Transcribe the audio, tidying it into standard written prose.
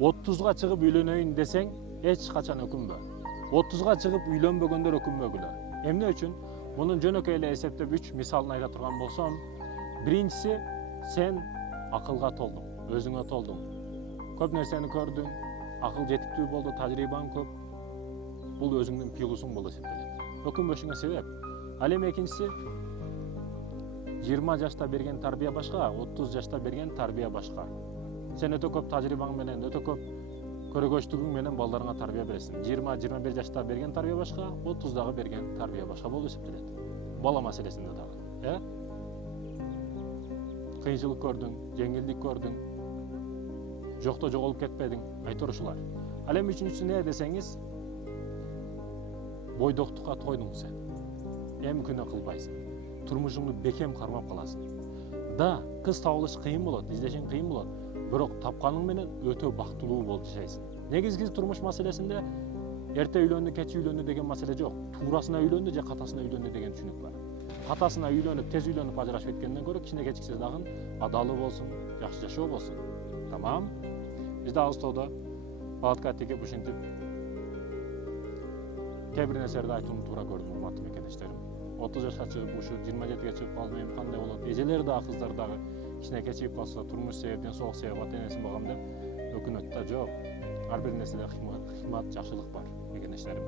30'ga чыгып үйлөнөйүн десең эч качан өкүнбө. 30'ga чыгып үйлөнбөгөндөр өкүнбөгүлө. Эмне үчүн? Мунун жөнөкөй эле эсептеп 3 мисалын айта турган болсом, биринчиси сен акылга толдуң, өзүңө толдуң. Көп нерсени көрдүң, акыл жетиктүү болду, тажрыйбаң көп. Бул өзүңдүн плюсуң болуп эсептелет. Өкүнбөшүңө себеп. Ал эми экинчиси 20 жашта берген тарбия башка, 30 жашта берген тарбия башка. Сен өтө көп тажрыйбаң менен, өтө көп көрөгөчтүгүң менен балдарыңа тарбия бересиң. 20-21 жашта берген тарбия башка, 30-дагы берген тарбия башка болуп эсептелет. Бала маселесинде дагы, кыйынчылык көрдүң, жеңилдик көрдүң, жокто жоголуп кетпедиң, айтор ушулар. Ал эми үчүнчүсү эмне десеңиз, бойдоктукка тойдуң сен. Эми күнөө кылбайсың. Турмушуңду бекем кармап каласың. Да, кыз табылыш кыйын болот, издешиң кыйын болот, бирок тапканың менен өтө бактылуу болуп жашайсың. Негизги турмуш маселесинде эрте үйлөндү, кеч үйлөндү деген маселе жок. Туурасына үйлөндү же катасына үйлөндү деген түшүнүк бар. Катасына үйлөнүп, тез үйлөнүп ажырашып кеткенден көрө кичине кечиксе дагы адалы болсун, жакшы жашоо болсун. Тамам. Бизде Астодо Балатка текеп ушинтип кээ бир нерселерди айтууну туура көрдүм, урматтуу мекендештерим. 30 жашка чыгып, ушу 27-ге чыгып калдым, эми кандай болот? Эжелер дагы, кыздар дагы кичине кечигип калса, турмуш себеп, ден соолук себеп ата-энесин багам деп өкүнөт да, жок. Ар бир нерседе хикмат, жакшылык бар, мекендештерим.